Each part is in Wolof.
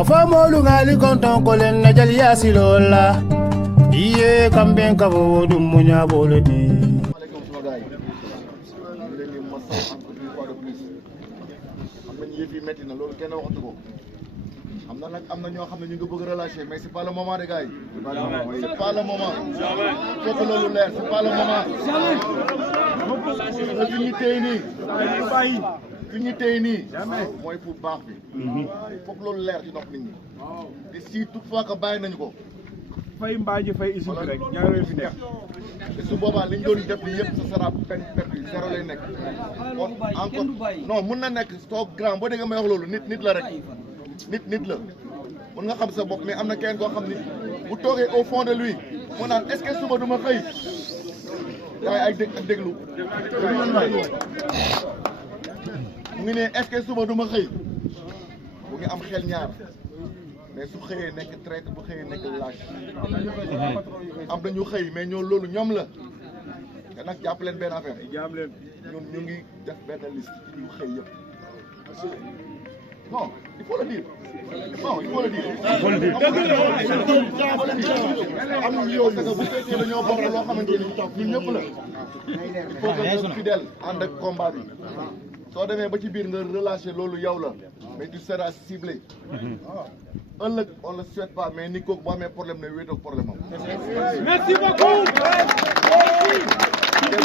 Afamolu ngali konton kolen na jali yasilola iye kamben kabo dum munya bolodi metti na loolu kenn waxatu ko xam na nag am na ñoo xam ne ñu ngi bëgg relâcher mais c'est pas le moment de gars yi c'est pas le moment faut que loolu leer c'est pas le moment fi ñu téye nii fi ñu téye nii mooy pour baax bi faut que loolu leer ci nopp nit ñi te si toutefois que bàyyi nañu ko fay mbaa ji fay usine bi rek ñaareel fi nekk te su boobaa li ñu doon def li yëpp ce sera peine perdue zéro lay nekk kon encore non mun na nekk toog grand boo déggee may wax loolu nit la rek nit la mun nga xam sa bopp mais am na kenn koo xam ni bu toogee au fond de lui mu naan est-ce que suba du ma xëy waaye ak déglu mu ngi ne est-ce que suba du ma xëy mu ngi am xel ñaar mais su xëyee nekk traite bu xëyee nekk lâche am dañu xëy mais ñoo loolu ñoom la te nag jàpp leen benn affaire ñun ñu ngi def benn liste ci ñu xëy yëpp non il faut le dire non il faut le dire am na yow parce que bu fekkee dañoo bokk loo xamante ni ñun ñëpp la il faut que nga fidèle ànd ak combat bi soo demee ba ci biir nga relâché loolu yow la mais tu seras ciblé ëllëg on le souhaite pas mais ni kooku boo amee problème ne wéetoog problème am. merci beaucoup. te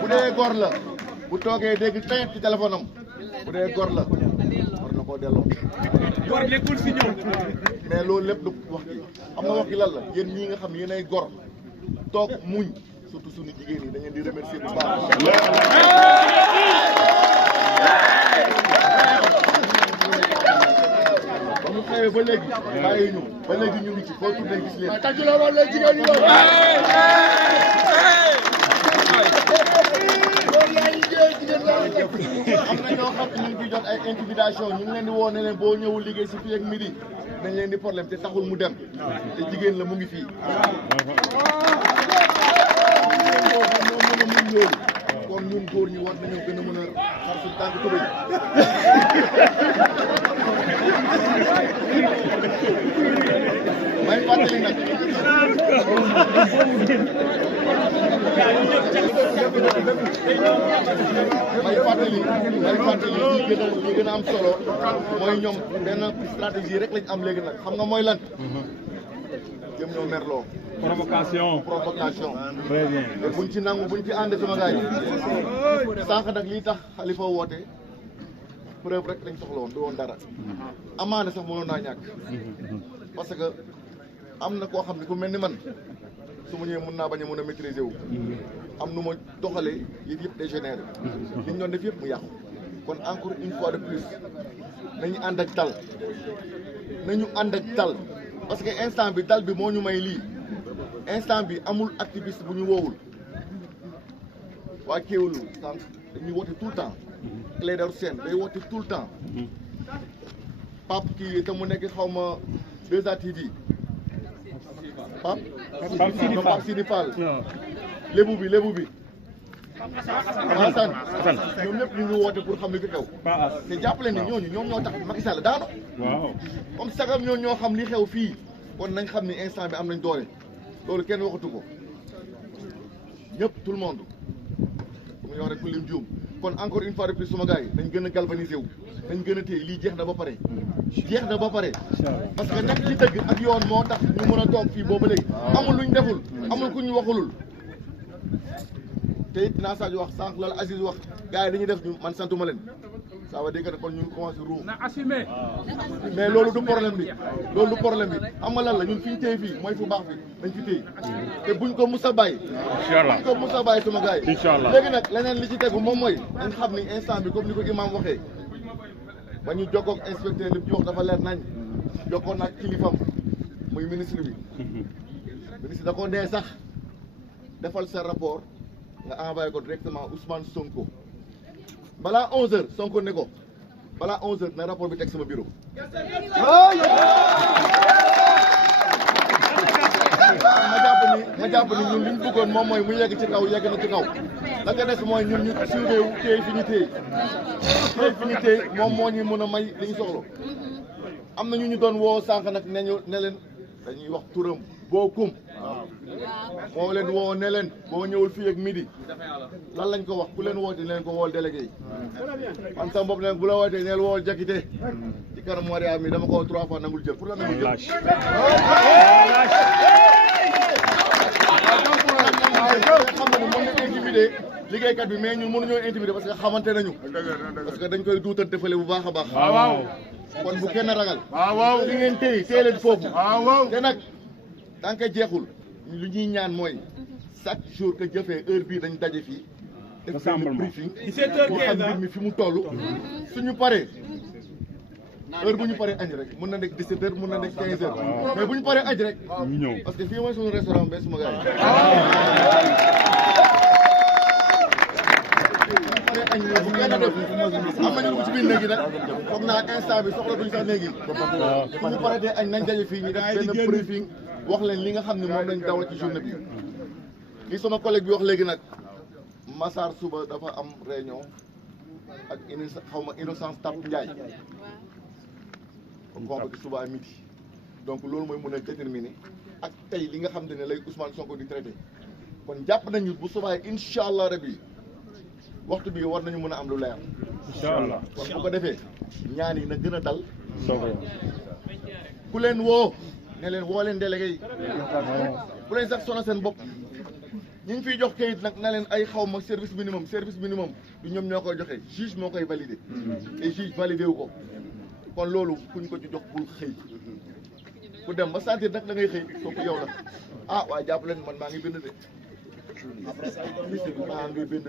bu dee gor la bu toogee dégg tey ci téléphone am bu dee gor la war na koo delloo. gor lekkul si ñoom. mais loolu lépp du wax ji xam nga wax ji lan la yéen ñii nga xam ne yéen ay gor toog muñ surtout suñu jigéen ñi dañ leen di remercier bu baax. ba mu xëyee ba léegi bàyyi ñu ba léegi ñu ngi ci foo tourné gis leen. tàcc la wala jigéen ñi loolu. am na ñoo xam ne ñu ngi jot ay intimidation ñu ngi leen di woo ne leen boo ñëwul liggéey si fii ak midi dañ leen di problème te taxul mu dem te jigéen la mu ngi fii. kon ñun góor ñi war nañoo gën a mën a xar suñu tànk tubéy may fàttali nag li gën a am solo mooy ñoom benn stratégie rek lañ am léegi nag xam nga mooy lan jëm ñoo merloo provocation très bien buñ ci nangu buñ ci ànd sama gars yi sànq nag lii tax Khalifa woote preuve rek lañ soxla woon du woon dara amaana sax mënoon naa ñàkk parce que am na koo xam ne ku mel ni man su ma ñëwee mën naa bañ a mën a maîtriser wu am nu ma doxalee yëf yëpp dégénéré li ñu doon def yëpp mu yàqu kon encore une fois de plus nañu ànd ak dal parce que instant bi dal bi moo ñu may lii instant bi amul activiste bu ñu woowul waa Kéwoulo sànq dañuy woote tout le temps Clédor Sène day woote tout le temps Pape kii te mu nekk xaw ma 2A TV Pape Sidi Fall lébu bi Assane ñoom ñëpp ñu ngi woote pour xam li fi xew te jàppale ni ñooñu ñoom ñoo tax Macky Sall daanu comme sagam ñoo ñoo xam li xew fii kon nañ xam ni instant bi am nañ doole loolu kenn waxatu ko ñëpp tout le monde bu muy wax rek ku lim juum kon encore une fois de plus suma gars yi nañ gën a galvaniser wu nañ gën a téye lii jeex na ba pare parce que nekk ci dëgg ak yoon moo tax ñu mën a toog fii boobu léegi amul luñ deful amul ku ñu waxulul te it naa Sadio wax sànq la Aziz wax gars yi dañuy def ñu man santuma leen ça veut dire que kon ñu ngi commencé ruux na assumé mais loolu du problème bi xam nga lan la ñun fi ñu téye fii mooy fu baax fi dañ fi téye te buñ ko mus a bàyyi buñ ko mus a bàyyi sama gars yi léegi nag leneen li ci tegu moom mooy dañ xam ni instant bi comme ni ko imam waxee ba ñu jokkoog inspecteur li ñu wax dafa leer nañ jokkoon nag kilifam muy ministre bi ministre da ko dee sax defal sa rapport nga envoyé ko directement Ousmane Sonko balaa 11h Sonko ne ko balaa 11h na rapport bi teg sama bureau. na jàpp ni ñun li ñu bëggoon moom mooy mu yegg ci kaw yegg na ci kaw la ca des mooy ñun ñu suudeewu téye fi ñu téye moom moo ñu mën a may li ñu soxla am na ñu doon woo sànq nag ne leen dañuy wax turam Bokum moo leen woo ne leen boo ñëwul fii ak midi lan lañ ko wax ku leen woote leen ko wool délégué yi man sama bopp nag bu la wootee neel wool jakite ci kanam Maria mi dama ko 3 fois nangul jël pour la nangul jël xam nga ni mën na intimider liggéeykat bi mais ñun mënuñoo intimider parce que xamante nañu parce que dañ koy duutante fële bu baax a baax kon bu kenn ragal li ngeen téye leen foofu te nag tant que jeexul lu ñuy ñaan mooy chaque jour que jëfee heure bii dañ daje fii def benn briefing boo xam mbir mi fi mu toll suñu paree heure bu ñu paree añ rek mën na nekk 17 heures mën na nekk 15 heures mais bu ñu paree añ rek parce que fii mooy suñu restaurant be suma gars yi añ bu kenn def am nañu dugg ci biir néegi nag foog naa instant bi soxla duñ sax néegi suñu paree dee añ nañ daje fii ñu def benn briefing wax leen li nga xam ne moom lañ dawal ci journée bi li sama collègue bi wax léegi nag Massar suba dafa am réunion ak Innocence Tap Ndiaye comme convoqué suba à midi donc loolu mooy mën a déterminer ak tey li nga xam ne lay Ousmane Sonko di traité kon jàpp nañu bu subaay incha allah rabi waxtu bi war nañu mën a am lu leer. incha allah kon bu ko defee ñaan yi na gën a dal. ku leen woo ne leen woo leen délégué yi bu leen sax sonal seen bopp ñu ngi fiy jox kayit nag na leen ay xaw ma service minimum du ñoom ñoo koy joxe juge moo koy validé et juge validé wu ko kon loolu kuñ ko ci jox bul xëy ku dem ba sentir nag da ngay xëy kooku yow la ah waaye jàpp leen man maa ngi bind de maa ngi bind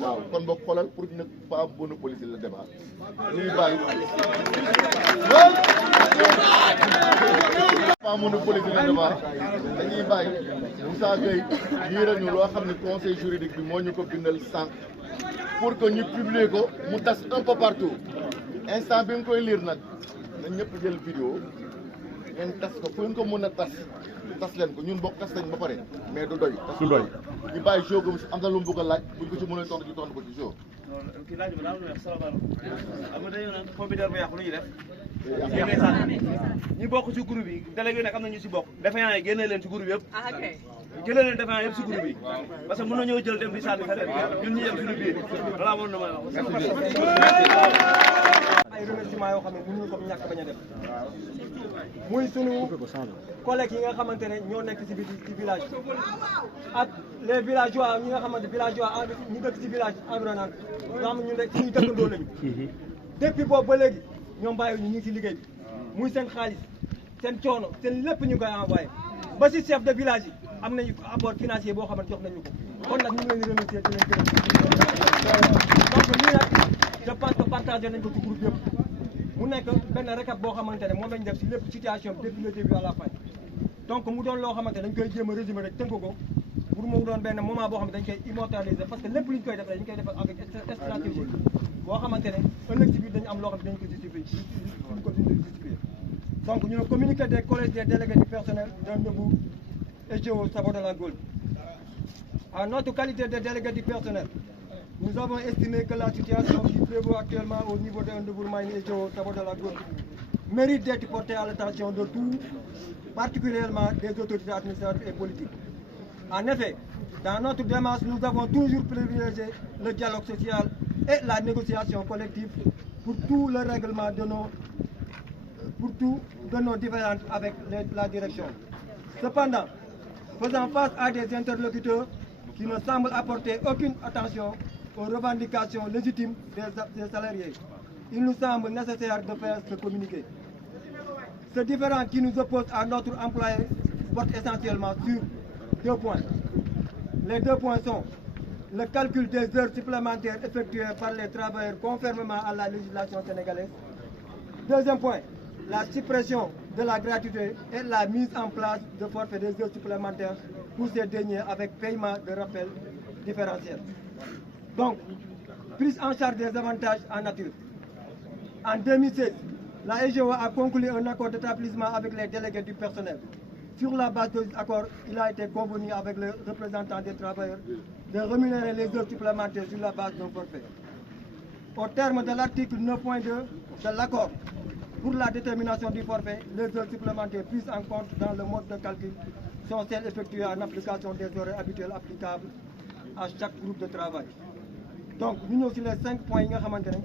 waaw kon boog xoolal pour ne pas monopoliser le débat ñuy bàyyi pas monopoliser le débat dañuy bàyyi Moussa Gueye liiral ñu loo xam ne conseil juridique bi moo ñu ko bindal sànq pour que ñu publier ko mu tas un peu partout instant bi nga koy lire nag nañ ñëpp jël vidéo ngeen tas ko fu ñu ko mën a tas leen ko ñun bokk tas nañ ba pare mais du doy tas du doy ñu bàyyi jo gam si am na lu mu bëgg a laaj buñ ko ci mën a tontu ci tontu ko ci jo kii laaj ma daal lu neex salaamaaleykum am nga dañoo naan computer bu yàqu lu ñuy def génnee sànni ñi bokk ci groupe yi délégué nag am na ñu si bokk défaillant yi génne leen ci groupe yëpp jëlee leen défaillant yëpp si groupe yi parce que mën na ñëw jël dem di sànni feneen ñun ñu yem suñu biir voilà moom na may wax ay remerciements yoo xam ne mënuñu ko ñàkk bañ a def muy sunu collègues yi nga xamante ne ñoo nekk ci biir ci village ak les villageois ñi nga xamante villageois ñu dëkk ci village environnant nga xam ne ñu nekk suñuy dëkkandoo lañu depuis boobu ba léegi ñoom bàyyi ñu ngi ci liggéey bi muy seen xaalis seen coono seen lépp ñu koy envoyé ba ci chef de village yi am nañu apport financier boo xamante jox nañu ko kon nag ñu ngi leen di remercier di leen gërëm donc lii nag je pense que partagé nañ ko ci groupe yëpp mu nekk benn récap boo xamante ne moom lañ def ci lépp situation bi depuis le début à la fin donc mu doon loo xamante dañ koy jéem a résumé rek tënk ko pour mu doon benn moment boo xam ne dañ koy immortaliser parce que lépp lu ñu koy def rek dañ koy def avec stratégie boo xamante ne ëllëg ci biir dañu am loo xam ne dañ ko justifier suñu ko justifier donc ñu ne communiqué des collèges des délégués du personnel d'un debout SGO Sabodala-Gaule. En notre qualité de délégué du personnel, nous avons estimé que la situation qui prévaut actuellement au niveau de Ndebourmaï SGO Sabodala-Gaule mérite d'être portée à l'attention de tous, particulièrement des autorités administratives et politiques. En effet, dans notre démarche, nous avons toujours privilégié le dialogue social et la négociation collective pour tout le règlement de nos différends avec la direction. Cependant, faisant face à des interlocuteurs qui ne semblent apporter aucune attention aux revendications légitimes des salariés, il nous semble nécessaire de faire ce communiqué. Ce différend qui nous oppose à notre employé porte essentiellement sur 2 points. Les 2 points sont le calcul des heures supplémentaires effectuées par les travailleurs conformément à la législation sénégalaise. Deuxième point, la suppression de la gratuité et la mise en place de forfait des heures supplémentaires pour ces derniers avec paiement de rappel différentiel. Donc, prise en charge des avantages en nature. En 2016, la SGO a conclu un accord d'établissement avec les délégués du personnel. Sur la base de l'accord, il a été convenu avec le représentant des travailleurs de rémunérer les heures supplémentaires sur la base d'un forfait. Au terme de l'article 9.2 de l'accord, pour la détermination du forfait, les heures supplémentaires prises en compte dans le mode de calcul sont celles effectuées en application des horaires habituels applicables à chaque groupe de travail. Donc, nous avons les 5 points essentiels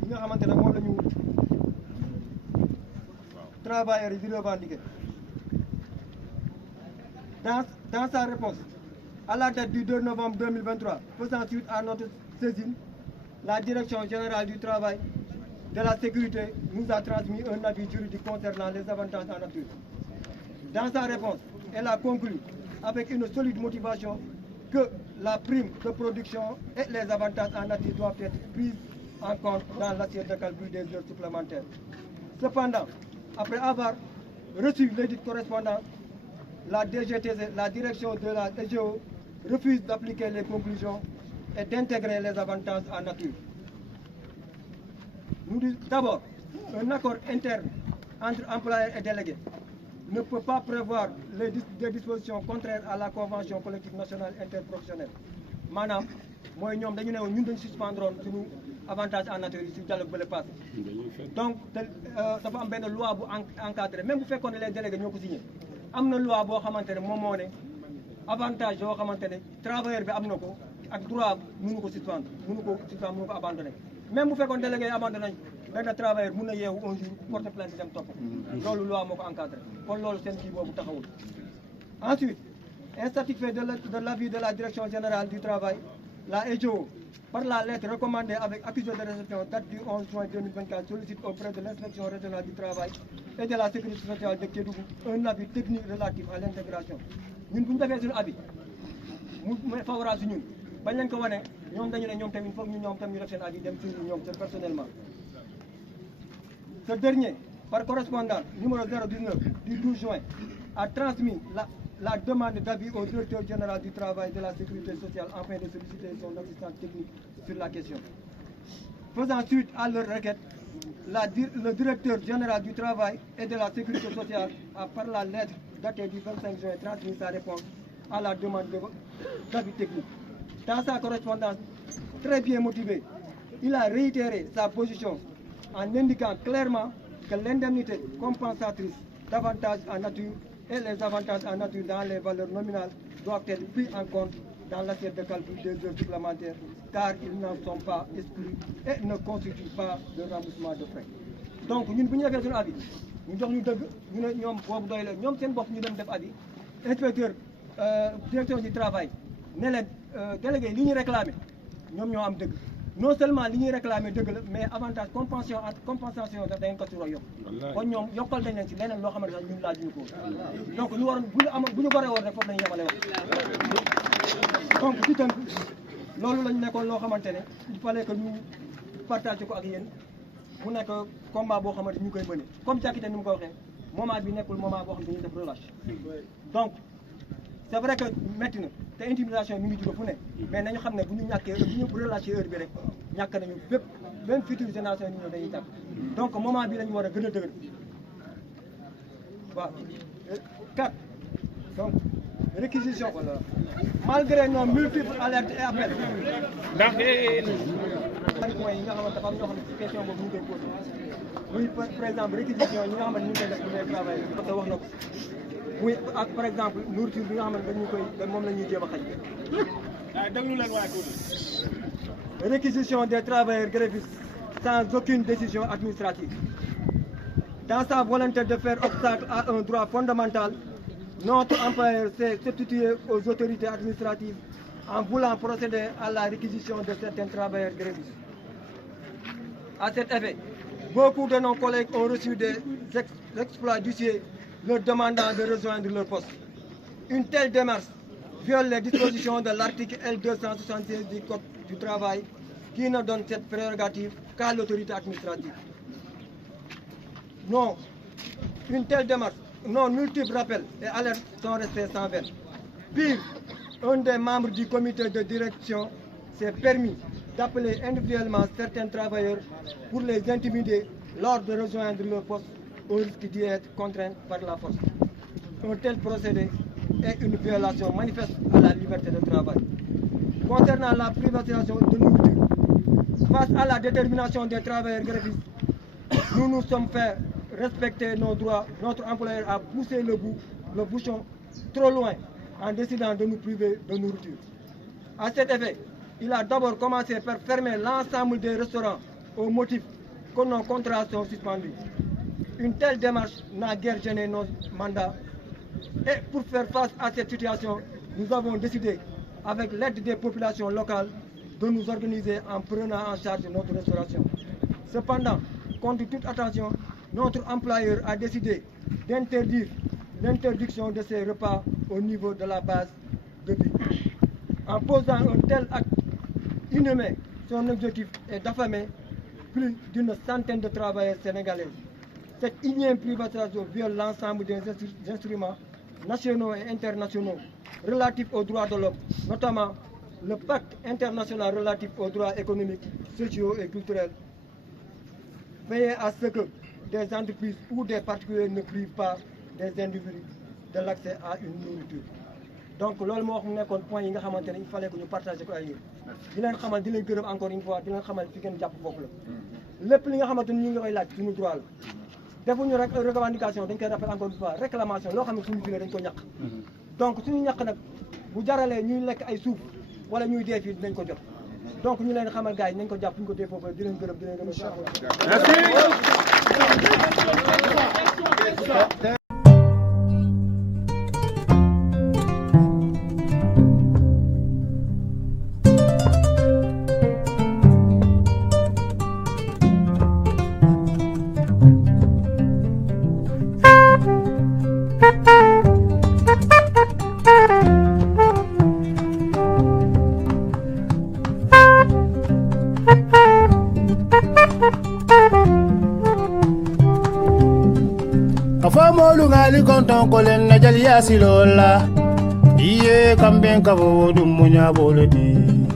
qui sont travailleurs et revendiqués. Dans sa réponse, à la date du 2 novembre 2023, faisant suite à notre saisine, la Direction générale du travail de la sécurité nous a transmis un avis juridique concernant les avantages en nature. Dans sa réponse, elle a conclu avec une solide motivation que la prime de production et les avantages en nature doivent être pris en compte dans l'assiette de calcul des heures supplémentaires. Cependant, après avoir reçu l'édite correspondance, la DGTC, la direction de la DGO, refuse d'appliquer les conclusions et d'intégrer les avantages en nature. Nous disons d'abord, un accord interne entre employeurs et délégués ne peut pas prévoir des dispositions contraires à la convention collective nationale interprofessionnelle. Madame, moi, nous avons suspendre nos avantages en nature si le dialogue le passe. Donc, ça va une loi pour encadrer. Même si vous faites les délégués, nous signé. Il y a une loi pour encadrer avantage yoo xamante ne travailleur bi am na ko ak droit mënu ko suspendre mënu ko abandonner même bu fekkoon délégué yi abandonné benn travailleur mën na yeewu un jour porter plainte dem topp loolu loi moo ko encadré kon loolu seen kii boobu taxawul. Ensuite, insatisfait de l'avis de la direction générale du travail, la EGO, par la lettre recommandée avec accusé de réception date du 11 juin 2024, sollicite auprès de l'inspection régionale du travail et de la sécurité sociale de Kédougou un avis technique relatif à l'intégration. Ñun bu ñu defee suñu avis mu favorable si ñun bañ leen ko wane ñoom dañu ne ñoom tamit foog ñoom tam ñu def seen avis dem suñu ñoom personnellement. Ce dernier, par correspondance numéro 019 du 12 juin, a transmis la demande d'avis au directeur général du travail et de la sécurité sociale afin de solliciter son assistance technique sur la question. Faisant suite à leur requête, le directeur général du travail et de la sécurité sociale a par la lettre datée du 25 juin transmis sa réponse à la demande d'avis technique. Dans sa correspondance très bien motivée, il a réitéré sa position en indiquant clairement que l'indemnité compensatrice d'avantages en nature et les avantages en nature dans les valeurs nominales doivent être pris en compte dans l'assiette de calcul des heures supplémentaires car ils n'en sont pas exclus et ne constituent pas de remboursement de frais. Donc, nous avons fait un avis. Nous avons avis. Inspecteur, directeur du travail, délégué, ligne réclamée, nous avons fait non seulement li ñuy réclamer dëgg la mais avantage compensation da dañ ko ci roy yokk kon ñoom yokkal dañ leen ci leneen loo xamante ne ñun laajuñu ko donc ñu waroon bu ñu goree woon rek foofu lañu yemale wax donc ci tënk loolu lañu nekkoon loo xamante ne il fallait que ñu partage ko ak yéen mu nekk combat boo xamante ñu koy mëne comme Diakité ni mu ko waxee moment bi nekkul moment boo xam ne dañuy def relâche donc c'est vrai que métti na te intimidation mi ngi jóge fu ne mais nañu xam ne bu ñu ñàkkee bu ñu relâché heure bi rek ñàkk nañu bépp même future génération yi ñëw dañuy tàkk donc moment bi lañu war a gën a dëgër waaw 4 donc réquisition malgré nos multiples alertes et appels ndax point yi nga xamante dafa am ñoo xam ne ci question boobu ñu ngi koy posé muy par exemple réquisition yi nga xamante ñu ngi koy def pour les travailleurs parce que wax na ko oui, par exemple, nourriture bi nga xamante dañu koy moom la ñuy jéem a xaj. déglu leen waa tuuti. Réquisition des travailleurs grévistes sans aucune décision administrative. Dans sa volonté de faire obstacle à un droit fondamental, notre employeur s'est substitué aux autorités administratives en voulant procéder à la réquisition de certains travailleurs grévistes. À cet effet, beaucoup de nos collègues ont reçu des exploits d'huissiers leur demandant de rejoindre leur poste. Une telle démarche viole les dispositions de l'article L276 du Code du travail qui ne donne cette prérogative qu'à l'autorité administrative. Non, une telle démarche, non multiples rappels et alertes sont restés sans veille. Pire, un des membres du comité de direction s'est permis d'appeler individuellement certains travailleurs pour les intimider lors de rejoindre leur poste au risque d'y être contraints par la force. Un tel procédé est une violation manifeste à la liberté de travail. Concernant la privatisation de nourriture, face à la détermination des travailleurs grévistes, nous nous sommes fait respecter nos droits. Notre employeur a poussé le bouchon trop loin en décidant de nous priver de nourriture. À cet effet, il a d'abord commencé par fermer l'ensemble des restaurants au motif que nos contrats sont suspendus. Une telle démarche n'a guère gêné nos mandats. Et pour faire face à cette situation, nous avons décidé, avec l'aide des populations locales, de nous organiser en prenant en charge notre restauration. Cependant, contre toute attention, notre employeur a décidé d'interdire l'interdiction de ces repas au niveau de la base de vie. En posant un tel acte inhumain, son objectif est d'affamer plus d'une centaine de travailleurs sénégalais. Cette énième privatisation viole l'ensemble des instruments nationaux et internationaux relatifs aux droits de l'homme, notamment le pacte international relatif aux droits économiques, sociaux et culturels. Veillez à ce que des entreprises ou des particuliers ne privent pas des individus de l'accès à une nourriture. Donc loolu moo wax mu nekkoon point yi nga xamante ne il fallait que ñu partager ko ak yéen di leen xamal di leen gërëm encore une fois di leen xamal fi ngeen jàpp foofu la lépp li nga xamante ni ñu ngi koy laaj suñu droit la defuñu rek revendication dañ koy rappel encore une fois réclamation loo xam ne suñu file dañ ko ñàkk donc suñu ñàkk nag bu jaralee ñuy lekk ay suuf wala ñuy dee fii dinañ ko jot donc ñu leen xamal gars yi nañ ko jàpp ñu ko dee foofu la di leen gërëm di leen remercier. Afamolu ngali konton kolen na jali yasilola. Iye kamben kabo dum munya bolodi.